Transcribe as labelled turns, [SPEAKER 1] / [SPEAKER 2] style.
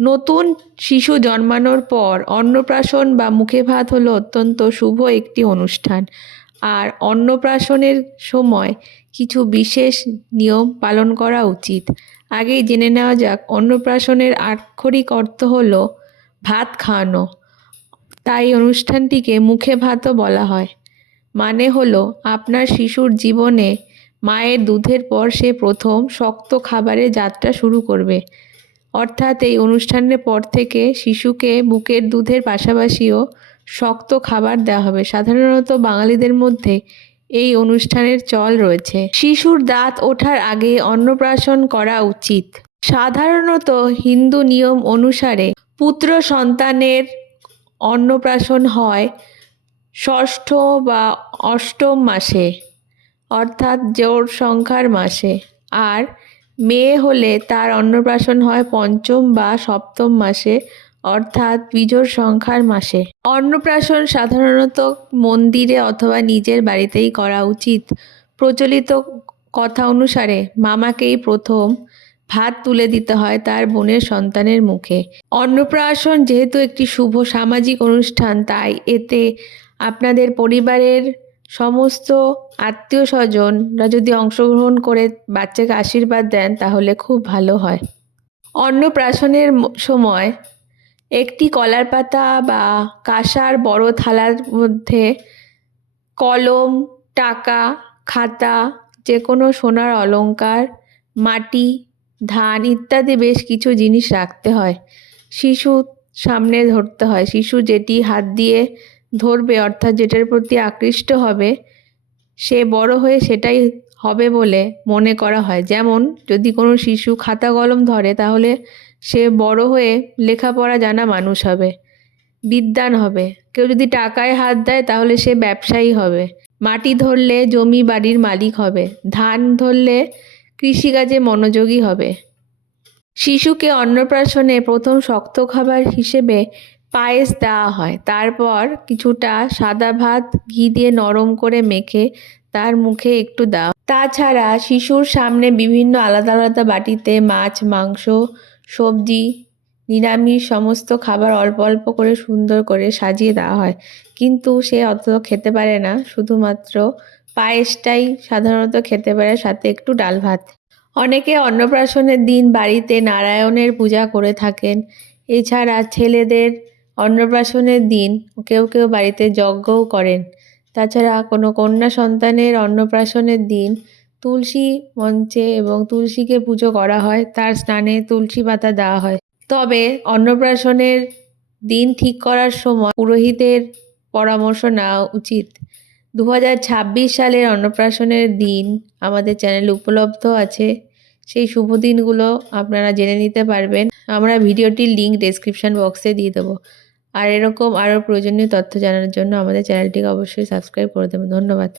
[SPEAKER 1] নতুন শিশু জন্মানোর পর অন্নপ্রাশন বা মুখে ভাত হলো অত্যন্ত শুভ একটি অনুষ্ঠান। আর অন্নপ্রাশনের সময় কিছু বিশেষ নিয়ম পালন করা উচিত। আগেই জেনে নেওয়া যাক, অন্নপ্রাশনের আক্ষরিক অর্থ হলো ভাত খাওয়ানো। তাই অনুষ্ঠানটিকে মুখে ভাতও বলা হয়। মানে হলো আপনার শিশুর জীবনে মায়ের দুধের পর সে প্রথম শক্ত খাবারের যাত্রা শুরু করবে। অর্থাৎ এই অনুষ্ঠানের পর থেকে শিশুকে বুকের দুধের পাশাপাশিও শক্ত খাবার দেওয়া হবে। সাধারণত বাঙালিদের মধ্যে এই অনুষ্ঠানের চল রয়েছে। শিশুর দাঁত ওঠার আগে অন্নপ্রাশন করা উচিত। সাধারণত হিন্দু নিয়ম অনুসারে পুত্র সন্তানের অন্নপ্রাশন হয় ষষ্ঠ বা অষ্টম মাসে, অর্থাৎ জোর সংখ্যার মাসে। আর মেয়ে হলে তার অন্নপ্রাশন হয় পঞ্চম বা সপ্তম মাসে, অর্থাৎ বিজোড় সংখ্যার মাসে। অন্নপ্রাশন সাধারণত মন্দিরে অথবা নিজের বাড়িতেই করা উচিত। প্রচলিত কথা অনুসারে মামাকেই প্রথম ভাত তুলে দিতে হয় তার বোনের সন্তানের মুখে। অন্নপ্রাশন যেহেতু একটি শুভ সামাজিক অনুষ্ঠান, তাই এতে আপনাদের পরিবারের সমস্ত আত্মীয় স্বজনরা যদি অংশগ্রহণ করে বাচ্চাকে আশীর্বাদ দেন, তাহলে খুব ভালো হয়। অন্নপ্রাশনের সময় একটি কলার পাতা বা কাঁসার বড় থালার মধ্যে কলম, টাকা, খাতা যে কোনো সোনার অলংকার, মাটি, ধান ইত্যাদি বেশ কিছু জিনিস রাখতে হয়। শিশু সামনে ধরতে হয়। শিশু যেটি হাত দিয়ে ধরবে, অর্থাৎ যেটার প্রতি আকৃষ্ট হবে, সে বড় হয়ে সেটাই হবে বলে মনে করা হয়। যেমন, যদি কোনো শিশু খাতা কলম ধরে, তাহলে সে বড় হয়ে লেখাপড়া জানা মানুষ হবে বিদ্যান হবে। কেউ যদি টাকায় হাত দেয়, তাহলে সে ব্যবসায়ী হবে। মাটি ধরলে জমি বাড়ির মালিক হবে। ধান ধরলে কৃষিকাজে মনোযোগী হবে। শিশুকে অন্নপ্রাশনে প্রথম শক্ত খাবার হিসেবে পায়েস দেওয়া হয়। তারপর কিছুটা সাদা ভাত ঘি দিয়ে নরম করে মেখে তার মুখে একটু দেওয়া তাছাড়া শিশুর সামনে বিভিন্ন আলাদা আলাদা বাটিতে মাছ, মাংস, সবজি, নিরামিষ সমস্ত খাবার অল্প অল্প করে সুন্দর করে সাজিয়ে দেওয়া হয়। কিন্তু সে অত খেতে পারে না, শুধুমাত্র পায়েসটাই সাধারণত খেতে পারে, সাথে একটু ডাল ভাত। অনেকে অন্নপ্রাশনের দিন বাড়িতে নারায়ণের পূজা করে থাকেন। এছাড়া ছেলেদের অন্নপ্রাশনের দিন কেউ কেউ বাড়িতে যজ্ঞও করেন। তাছাড়া কোনো কন্যা সন্তানের অন্নপ্রাশনের দিন তুলসী মঞ্চে এবং তুলসীকে পুজো করা হয়, তার স্নানে তুলসী পাতা দেওয়া হয়। তবে অন্নপ্রাশনের দিন ঠিক করার সময় পুরোহিতের পরামর্শ নেওয়া উচিত। দু সালের অন্নপ্রাশনের দিন আমাদের চ্যানেলে উপলব্ধ আছে। সেই শুভ দিনগুলো আপনারা জেনে নিতে পারবেন। আমরা ভিডিওটির লিঙ্ক ডেসক্রিপশন বক্সে দিয়ে দেবো। আর এরকম আরও প্রয়োজনীয় তথ্য জানার জন্য আমাদের চ্যানেলটিকে অবশ্যই সাবস্ক্রাইব করে দেবেন। ধন্যবাদ।